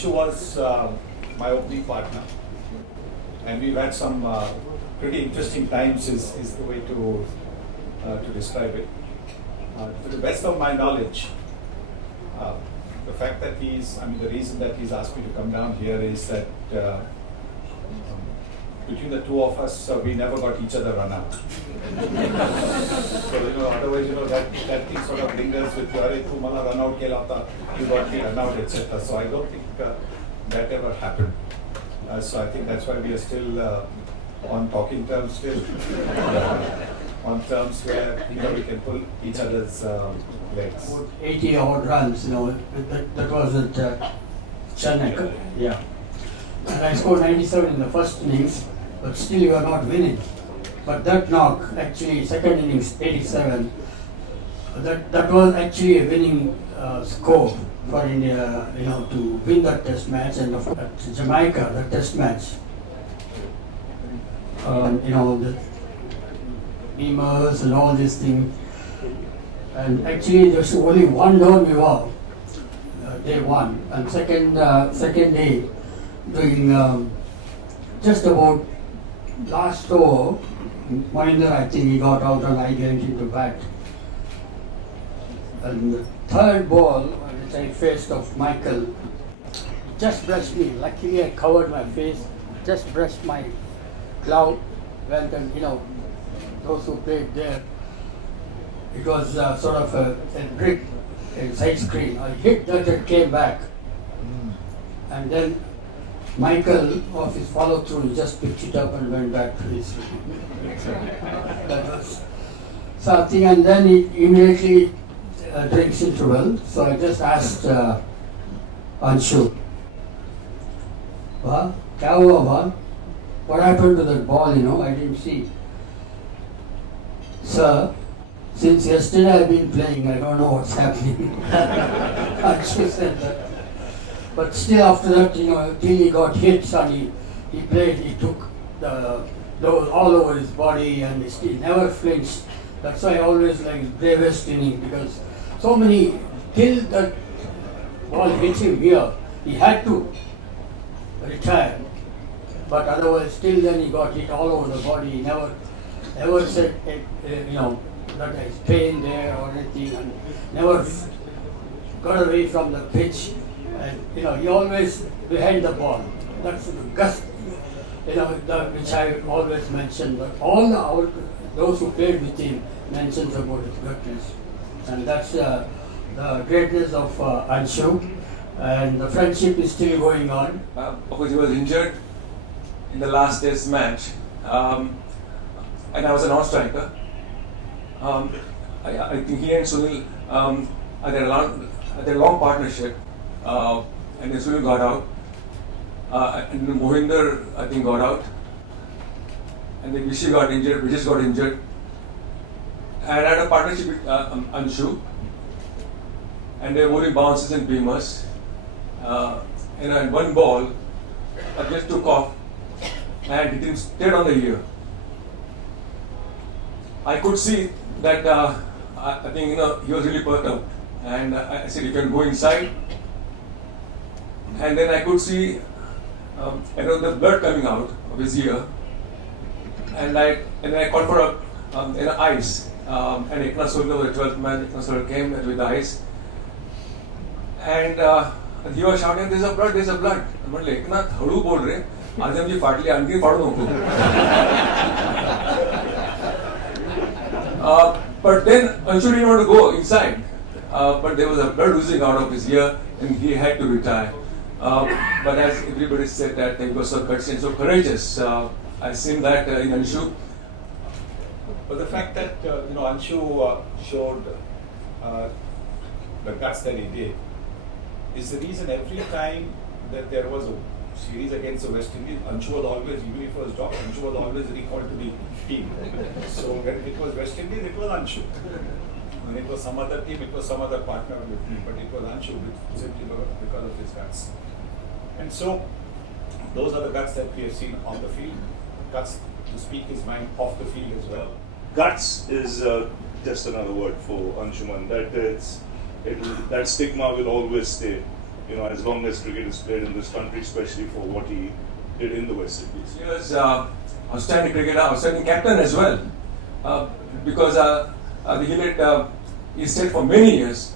Anshu was my opening partner, and we've had some pretty interesting times. Is the way to describe it. To the best of my knowledge, the fact that the reason that he's asked me to come down here is that between the two of us, we never got each other run out. So, otherwise, that thing sort of lingers with, "Arey, tu mala run out kela tha, you got me run out," etc. So I don't think that ever happened. So I think that's why we are still on talking terms still. On terms where we can pull each other's legs. 80 odd runs, that was at Chennai. Yeah. And I scored 97 in the first innings, but still you are not winning. But that knock, actually second innings 87, that was actually a winning score for India, to win that test match. And at Jamaica, the test match, the beamers and all these things. And actually there's only one down we were, day one. And second day, doing just about last over, Mohinder, I think he got out and I went into bat. And the third ball, which I faced of Michael, just brushed me. Luckily I covered my face, just brushed my glove, went and, those who played there, it was sort of a brick, a side screen. I hit that and came back. And then Michael, of his follow through, he just picked it up and went back to his. That was something. And then he immediately drinks interval. So I just asked Anshu, kya hua, ba? What happened to that ball? I didn't see. Sir, since yesterday I've been playing, I don't know what's happening. Anshu said that. But still after that, till he got hits and he played, he took those all over his body and he still never flinched. That's why I always like his bravest inning, because so many, till that ball hit him here, he had to retire. But otherwise, still then he got hit all over the body. He never ever said, that there is pain there or anything, and never got away from the pitch. And, he always behind the ball. That's the gust, which I always mention. But all those who played with him mentions about his greatness. And that's the greatness of Anshu. And the friendship is still going on. Because he was injured in the last test match. And I was a non-striker. I think he and Sunil had a long partnership, and then Sunil got out, and Mohinder I think got out, and then Rishi got injured, Vijay got injured, and I had a partnership with Anshu, and they were bowling bounces and beamers, and one ball I just took off and hit him straight on the ear. I could see that I think he was really perked up, and I said you can go inside, and then I could see the blood coming out of his ear, and I called for ice, and Eknath Solkar, the 12th man, Eknath Solkar came with the ice, and he was shouting, "There's a blood, there's a blood." I was like, "Eknath, हळू बोल रे, आज आमची फाटली आणखी फाडू नको." But then Anshu didn't want to go inside, but there was a blood oozing out of his ear and he had to retire. But as everybody said that he was so gutsy and so courageous, I've seen that in Anshu. But the fact that Anshu showed the guts that he did is the reason every time that there was a series against the West Indies, Anshu was always, even if it was dropped, Anshu was always recalled to the team. So when it was West Indies, it was Anshu. When it was some other team, it was some other partner with me, but it was Anshu simply because of his guts. And so, those are the guts that we have seen on the field, guts to speak his mind off the field as well. Guts is just another word for Anshuman. That stigma will always stay. as long as cricket is played in this country, especially for what he did in the West Indies. He was outstanding cricketer, outstanding captain as well, because he stayed for many years,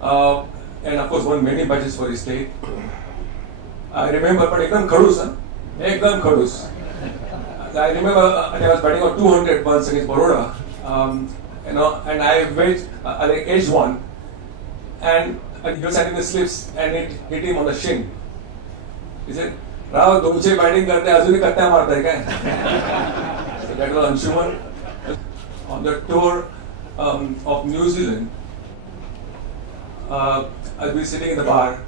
and of course won many matches for his state. I remember, but ekdam khadus, ekdam khadus. I remember I was batting on 200 once against Baroda, and I went like edge one, and he was setting the slips, and it hit him on the shin. He said, "Rao, तुमचे batting करते हैं, अजूनी कट्टा मारता है क्या?" So that was Aunshuman. On the tour of New Zealand, I'll be sitting in the bar.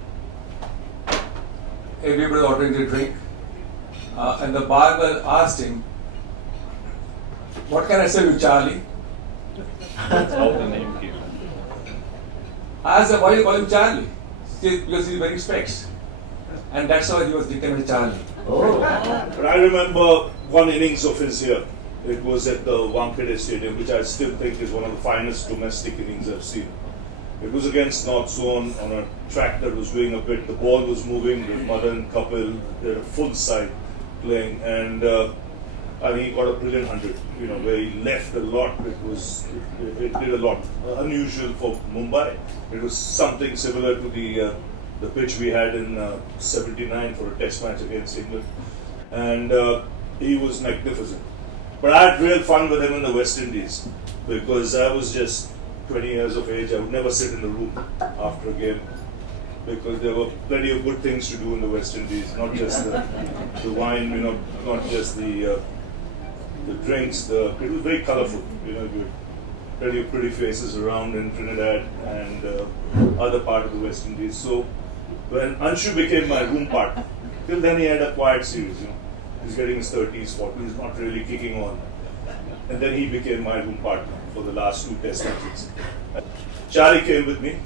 Everybody ordering a drink, and the barman asked him, "What can I say to Charlie?" That's how the name came. I asked him, "Why you call him Charlie?" Because he's wearing specs, and that's how he was nicknamed Charlie. But I remember one innings of his here. It was at the Wankhede Stadium, which I still think is one of the finest domestic innings I've seen. It was against North Zone on a track that was doing a bit. The ball was moving with Madan, Kapil, they had a full side playing, and he got a brilliant 100. Where he left a lot. It did a lot. Unusual for Mumbai. It was something similar to the pitch we had in '79 for a Test match against England, and he was magnificent. But I had real fun with him in the West Indies because I was just 20 years of age. I would never sit in the room after a game because there were plenty of good things to do in the West Indies, not just the wine, not just the drinks. It was very colourful, plenty of pretty faces around in Trinidad and other part of the West Indies. So when Anshu became my room partner, till then he had a quiet series, He's getting his 30s, 40s, not really kicking on. And then he became my room partner for the last 2 Test matches. Charlie came with me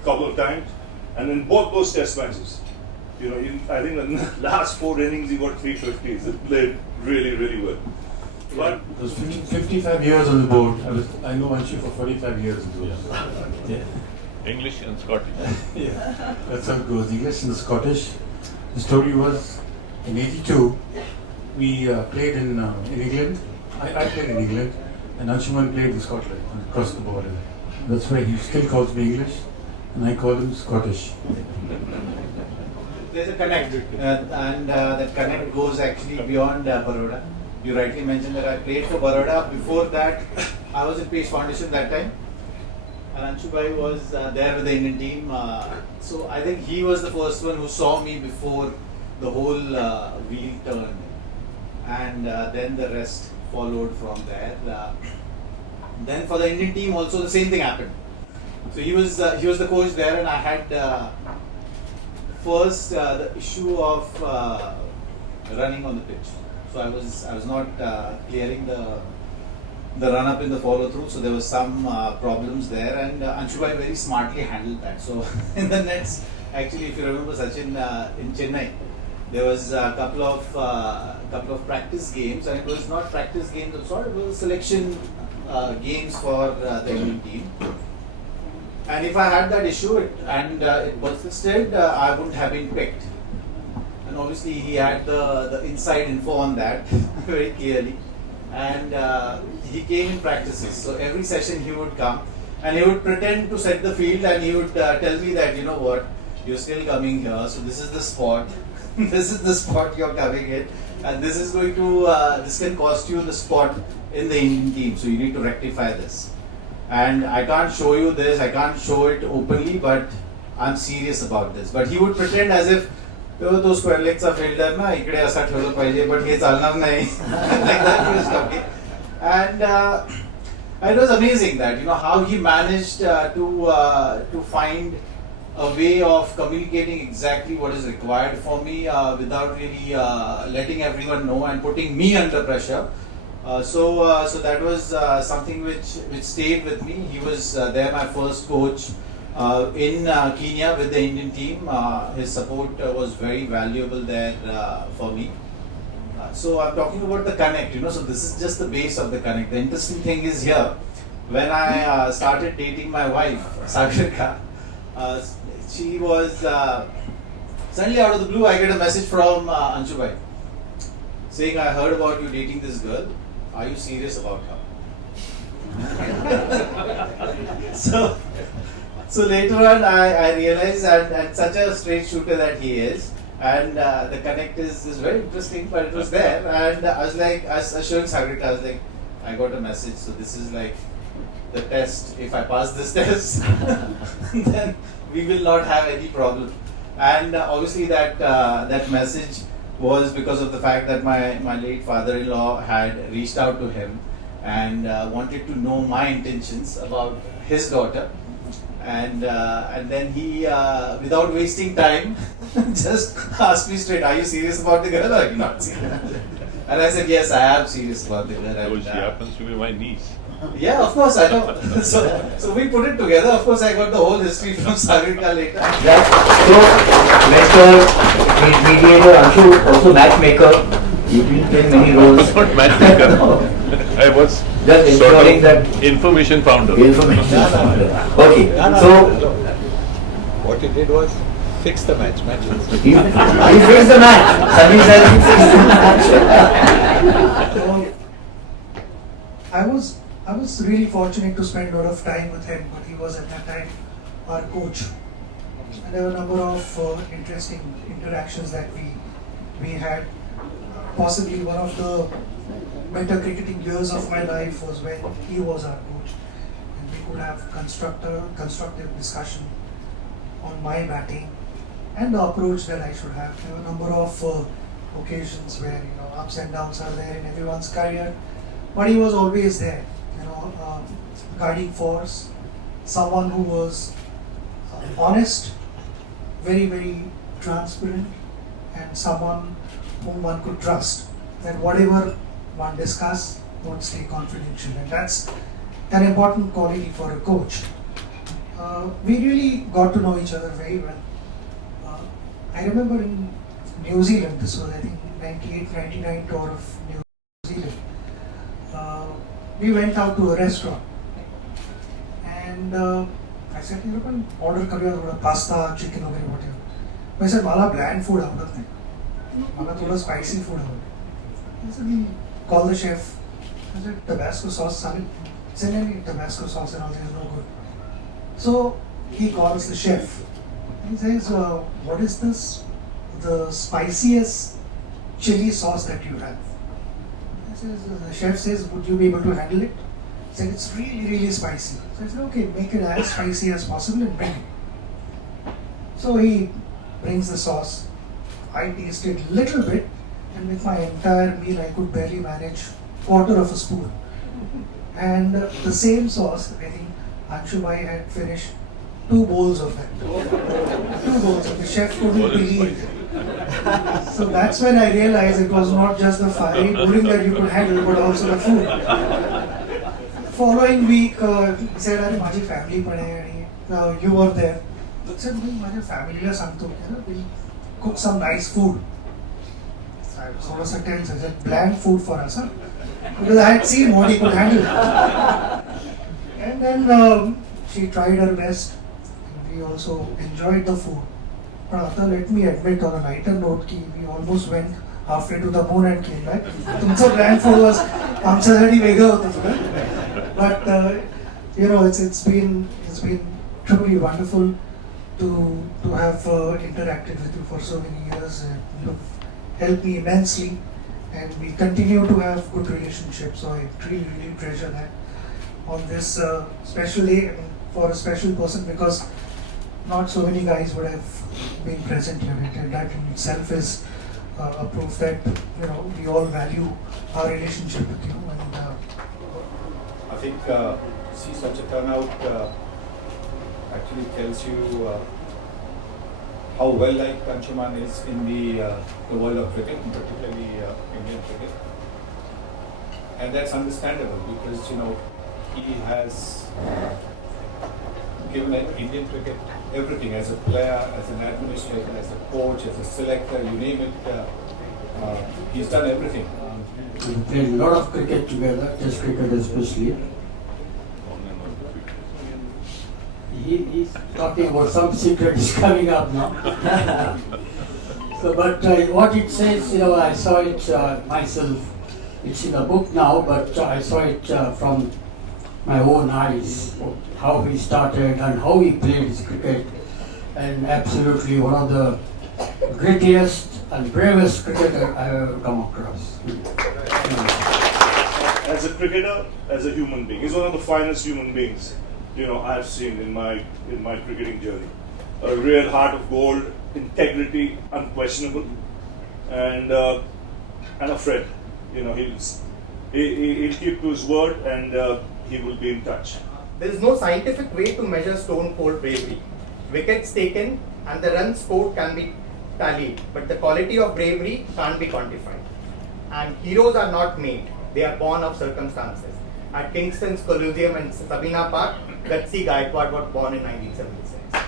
a couple of times, and in both those Test matches, I think the last 4 innings he got 350s. He played really, really well. But It was 55 years on the board. I know Anshu for 45 years. Yeah. English and Scottish. Yeah, that's how it goes. English and the Scottish. The story was in '82 we played in England. I played in England, and Aunshuman played in Scotland across the border. That's why he still calls me English, and I call him Scottish. There's a connect, and that connect goes actually beyond Baroda. You rightly mentioned that I played for Baroda. Before that, I was in Pace Foundation that time. And Anshu Bhai was there with the Indian team. So I think he was the first one who saw me before the whole wheel turned. And then the rest followed from there. Then for the Indian team also the same thing happened. So he was the coach there, and I had first the issue of running on the pitch. So I was not clearing the run up in the follow through, so there was some problems there, and Anshu Bhai very smartly handled that. So in the nets, actually, if you remember Sachin in Chennai, there was a couple of practice games, and it was not practice games of sort, it was selection games for the Indian team. And if I had that issue it persisted, I wouldn't have been picked. And obviously he had the inside info on that very clearly. And he came in practices. So every session he would come and he would pretend to set the field, and he would tell me that, you know what, you're still coming here, so this is the spot. This is the spot you're coming in, and this is going to this can cost you the spot in the Indian team, so you need to rectify this. And I can't show you this, I can't show it openly, but I'm serious about this. But he would pretend as if तो square legs चा fielder ना इकडे असा ठेवलं पाहिजे, but हे चालणार नाही. Like that he was talking. And it was amazing that, you know, how he managed to find a way of communicating exactly what is required for me without really letting everyone know and putting me under pressure. So that was something which stayed with me. He was there, my first coach in Kenya with the Indian team. His support was very valuable there for me. So I'm talking about the connect, you know, so this is just the base of the connect. The interesting thing is here, when I started dating my wife, Sagarika, she was suddenly out of the blue. I get a message from Anshubai saying, "I heard about you dating this girl. Are you serious about her?" So later on, I realized, and such a straight shooter that he is, and the connect is very interesting, but it was there, and I was like, I was showing Sagarika, I was like, I got a message, so this is like the test. If I pass this test, then we will not have any problem. And obviously that message was because of the fact that my late father-in-law had reached out to him and wanted to know my intentions about his daughter. And then he, without wasting time, just asked me straight, "Are you serious about the girl or are you not serious?" And I said, "Yes, I am serious about the girl." So And, she happens to be my niece. yeah, of course, I know. So we put it together. Of course, I got the whole history from Sagarika later. Yeah. So, Mr. Mediator, Anshu, also matchmaker. You've been playing many roles. Not matchmaker. I was Just ensuring that information founder. information is found. Okay. So, What he did was fix the match. Match fixed. he fixed the match. Sunny said he fixed the match. I was really fortunate to spend a lot of time with him, but he was at that time our coach. And there were a number of interesting interactions that we had. Possibly one of the better cricketing years of my life was when he was our coach, and we could have constructive discussion on my batting and the approach that I should have. There were a number of occasions where ups and downs are there in everyone's career, but he was always there. Guiding force, someone who was honest, very, very transparent, and someone whom one could trust, that whatever one discuss would stay confidential, and that's an important quality for a coach. We really got to know each other very well. I remember in New Zealand, this was I think 98-99 tour of New Zealand, we went out to a restaurant, and I said, "You can order pasta, chicken, or whatever." I said, "Mala bland food आवडत नाही. Mala thoda spicy food आवडत." I said, "We call the chef." I said, "Tabasco sauce, Salil." He said, "No, Tabasco sauce and all is no good." So he calls the chef. He says, "What is this? The spiciest chili sauce that you have?" The chef says, "Would you be able to handle it?" He said, "It's really, really spicy." So I said, "Okay, make it as spicy as possible and bring it." So he brings the sauce. I tasted little bit, and with my entire meal, I could barely manage quarter of a spoon. And the same sauce, I think Anshubai had finished 2 bowls of that. 2 bowls, and the chef couldn't believe. So that's when I realized it was not just the fiery pudding that you could handle, but also the food. Following week, he said, "Are my family pade and you were there." I said, "My family la santo, we'll cook some nice food." So I was almost tense. I said, "Bland food for us, huh?" Because I had seen what he could handle. And then she tried her best. We also enjoyed the food. But after, let me admit, on a lighter note, we almost went halfway to the moon and came back. तुमचं plan for was आमच्यासाठी वेगळं होतं थोडं. But it's been truly wonderful to have interacted with you for so many years. You've helped me immensely, and we continue to have good relationships. So I really, really treasure that on this special day, for a special person, because not so many guys would have been present here. And that in itself is a proof that we all value our relationship with you. And I think see such a turnout actually tells you how well liked Anshuman is in the world of cricket, and particularly Indian cricket. And that's understandable because he has given Indian cricket everything, as a player, as an administrator, as a coach, as a selector, you name it. He's done everything. We played a lot of cricket together, Test cricket especially. he's talking about some secret is coming up now. So, but what it says, I saw it myself. It's in a book now, but I saw it from my own eyes, how he started and how he played his cricket. And absolutely one of the grittiest and bravest cricketer I've ever come across. As a cricketer, as a human being, he's one of the finest human beings I've seen in my cricketing journey. A real heart of gold, integrity unquestionable, and a friend. He'll keep to his word, and he will be in touch. There is no scientific way to measure stone cold bravery. Wickets taken and the runs scored can be tallied, but the quality of bravery can't be quantified. And heroes are not made, they are born of circumstances. At Kingston's Coliseum and Sabina Park, Aunshuman Gaekwad was born in 1976.